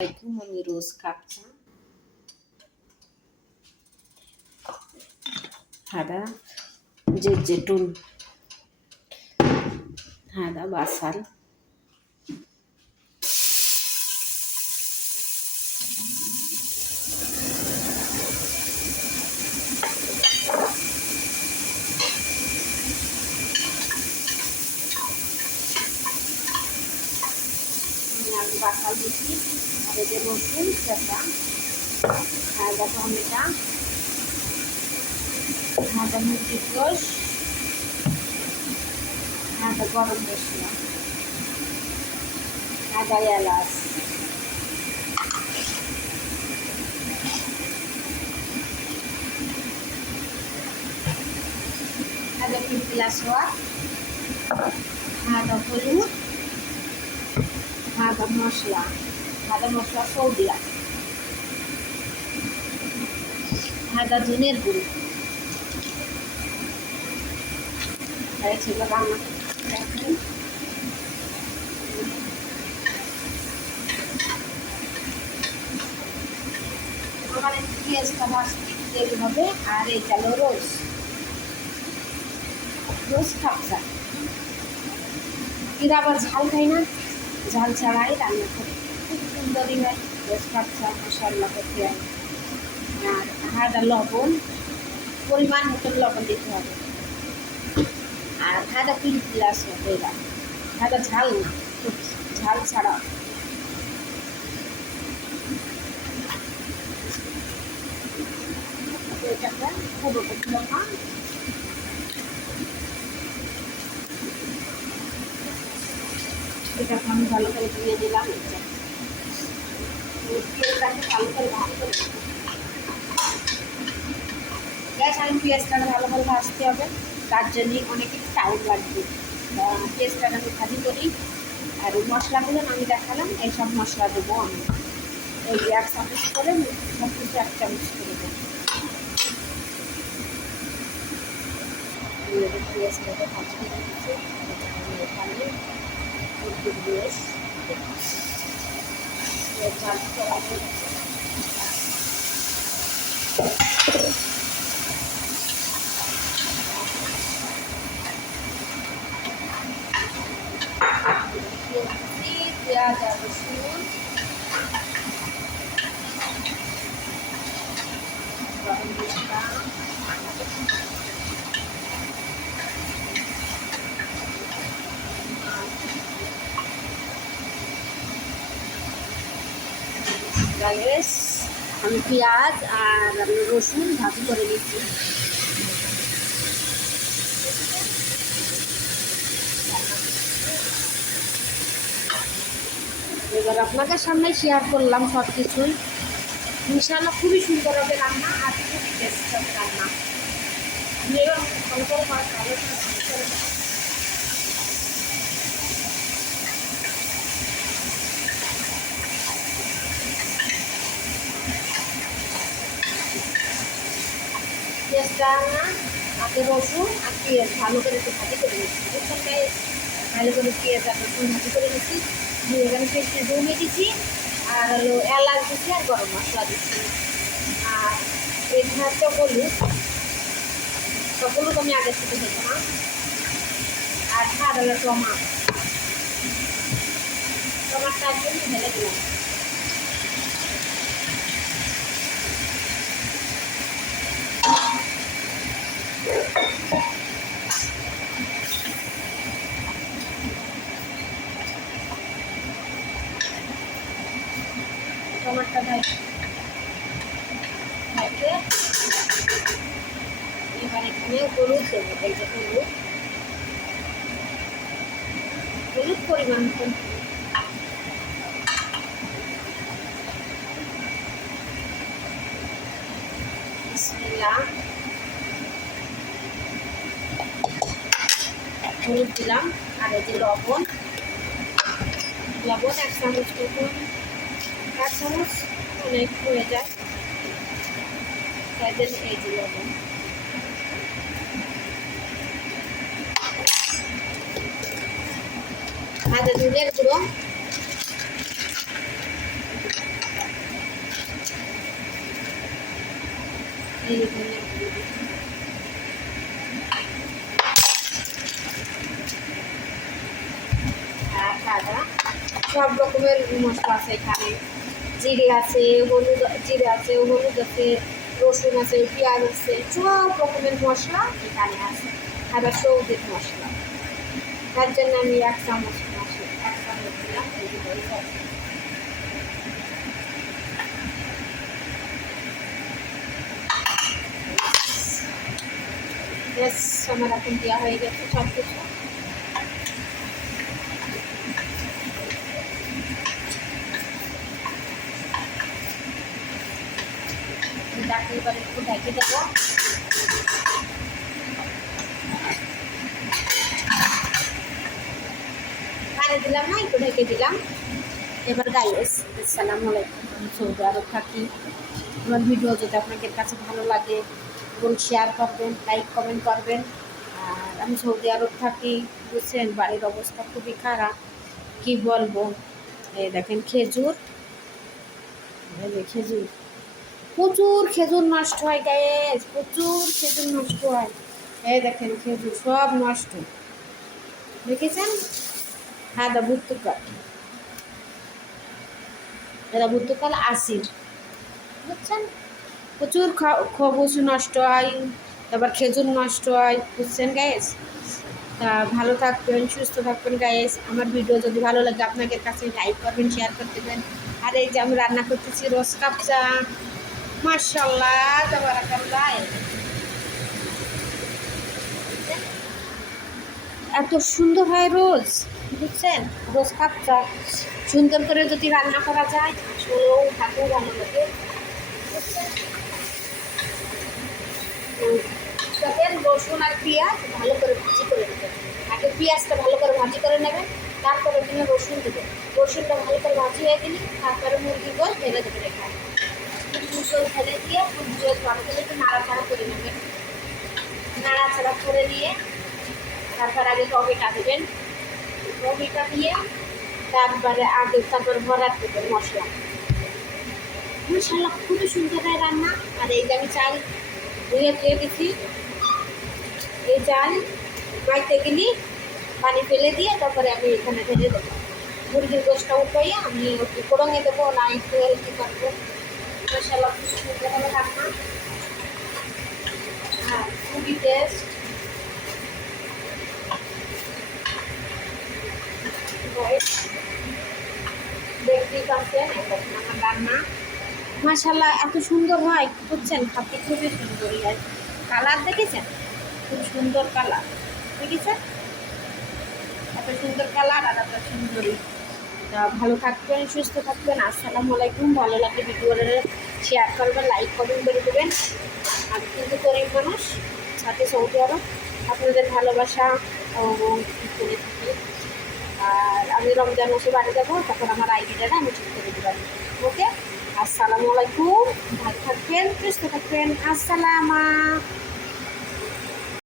আমি রোজ কাটছা هذا زيت زيتون هذا بصل بصل দিচ্ছি আর এই যে রসুন কাঁচা هذا টমেটো هذا মুরগির গোশ هذا গরম মশলা هذا এলাচ هذا فلفل أسود هذا هلود هذا مصلة سعودية هذا ধনের গুঁড়ো পেঁয়াজটা ভাজতে হবে আর এটা হলো রোজ খাপসা এরা আবার ঝাল খাই না ঝাল ছাড়াই রান্না করি খুব সুন্দরই হয় রোজ খাপসা মশলা করতে হয় আর হাদা লবণ পরিমাণ মতন লবণ দিতে হবে আর হাদা ফিলফিল আছে এরা হাদা ঝাল না খুব ঝাল ছাড়া এটাকে পুরো লবণ এটাকে আমি ভালো করে ধুয়ে দিলাম পেঁয়াজটাকে ভালো করে গ্যাস আমি পেঁয়াজটাকে ভালো করে ভাজতে হবে তার জন্য অনেক টাইম লাগবে পেঁয়াজটাকে আমি ভাজি করি আর মশলাগুলো আমি দেখালাম এইসব মশলা দেবো আমি এই যে 1 চামচ করে সব কিছু 1 চামচ করে দেবো পেঁয়াজটাকে ভাজি করে দিচ্ছি এখানে গোশ পেঁয়াজ আর রসুন গরম মশলা গাইস আমি পেঁয়াজ আর রসুন ভাজি করে নিচ্ছি এবার আপনাদের সামনে শেয়ার করলাম সব কিছুই ইনশাআল্লাহ খুবই সুন্দর হবে রান্না আর খুবই টেস্ট হবে রান্না পেঁয়াজটা না আগে রসুন আর পেঁয়াজ ভালো করে একটু ভাজি করে নিচ্ছি ভালো করে পেঁয়াজ আর রসুন ভাজি করে নিচ্ছি এখানে পেঁয়াজটা জমিয়ে দিচ্ছি আর হলো এলাচ দিচ্ছি আর গরম মশলা দিচ্ছি আর এখানে হচ্ছে হলুদ হলুদ আমি আগের থেকে দেবো না আর হলো টমাটোটা একদম ঢেলে দিলাম টমাটোটা ভাজতে এবার এখানে হলুদ দেবো এই যে হলুদ পরিমাণ মতন হলুদ দিলাম আর এই যে লবণ 1 চামচ মতন 1 চামচ অনেক হয়ে যায় তাই জন্য এই যে লবণ ধনের গুঁড়ো এই ধনিয়া গুঁড়ো দিচ্ছি। আর আদা, সব রকমের মশলা আছে এখানে। জিরে আছে, হলুদ আছে, রসুন আছে, পেঁয়াজ আছে, সব রকমের মশলা এখানে আছে। আবার সৌদির মশলা, তার জন্য আমি 1 চামচ দিলাম। আমার এখন দেওয়া হয়ে গেছে সব কিছু। এবার একটু ঢেকে দেবো। পানি দিলাম না, একটু ঢেকে দিলাম। এবার গাইস, আসসালামু আলাইকুম। আমি সৌদি আরব থাকি। আমার ভিডিও যদি আপনাদের কাছে ভালো লাগে এবং শেয়ার করবেন, লাইক কমেন্ট করবেন। আর আমি সৌদি আরব থাকি, বুঝছেন, বাড়ির অবস্থা খুবই খারাপ, কি বলবো। এই দেখেন খেজুর, খেজুর প্রচুর খেজুর নষ্ট হয় গাইস, প্রচুর খেজুর নষ্ট হয়। এই দেখেন খেজুর সব নষ্ট, দেখেছেন। হ্যাঁ, বুর্তুকাল, এরা বুর্তুকাল আসির, বুঝছেন। প্রচুর খবুজ নষ্ট হয়, তারপর খেজুর নষ্ট হয়, বুঝছেন গাইস। তা ভালো থাকবেন, সুস্থ থাকবেন গাইস। আমার ভিডিও যদি ভালো লাগে আপনাদের কাছে লাইক করবেন, শেয়ার করে দেবেন। আর এই যে আমি রান্না করতেছি রোজ কাপচা, মাশাআল্লাহ তাবারাকাল্লাহ। এত সুন্দর হয় রোজ, বুঝছেন। রোজ কাপচা সুন্দর করে যদি রান্না করা যায়, আসলেও হাতেও ভালো লাগে, বুঝছেন। তখন রসুন আর পেঁয়াজ ভালো করে ভাজি করে নেবেন। আগে পেঁয়াজটা ভালো করে ভাজি করে নেবেন, তারপরে ওখানে রসুন দেবেন। রসুনটা ভালো করে ভাজি হয়ে গেলে তারপরে মুরগি গোল ঢেলে দেবেন। এখানে মুরগি ঢেলে দিয়ে মুরগি ভালো করে একটু নাড়াচাড়া করে নেবেন। নাড়াচাড়া করে নিয়ে তারপর আগে টমেটো দেবেন। টমেটো দিয়ে তারপরে ভরাট দেবেন মশলা। মশলা খুবই সুন্দর হয় রান্না। আর এই যে আমি চাল ধুয়ে দিচ্ছি, এই চাল মাইতে গেলি পানি ফেলে দিয়ে তারপরে আমি এখানে ঢেলে দেবো। মুরগির গোষ্ঠটা উঠাইয়ে আমি একটু কোড়ঙে দেবো, না একটু হেলদি করবো। মশলা খুব সুন্দর হবে রান্না, হ্যাঁ খুবই টেস্ট। দেখতেই পাচ্ছেন আমার রান্না, মাশাআল্লাহ এত সুন্দর হয়, বুঝছেন। খাতে খুবই সুন্দরই হয়। কালার দেখেছেন, খুব সুন্দর কালার, দেখেছেন। এত সুন্দর কালার আর এত সুন্দরই। ভালো থাকবেন, সুস্থ থাকবেন। আসসালামু আলাইকুম। ভালো লাগলে ভিডিওটা শেয়ার করবেন, লাইক কমেন্ট করে দেবেন। আমি কিন্তু গরিব মানুষ, সাথে সৌদি আরব, আপনাদের ভালোবাসা করে থাকি। আর আমি রমজান মাসে বাড়ি যাবো, তখন আমার আইডিটা আমি ঠিক করে দেবেন। ওকে, আসসালামু আলাইকুম। ভালো থাকবেন, সুস্থ থাকবেন। আসসালামা।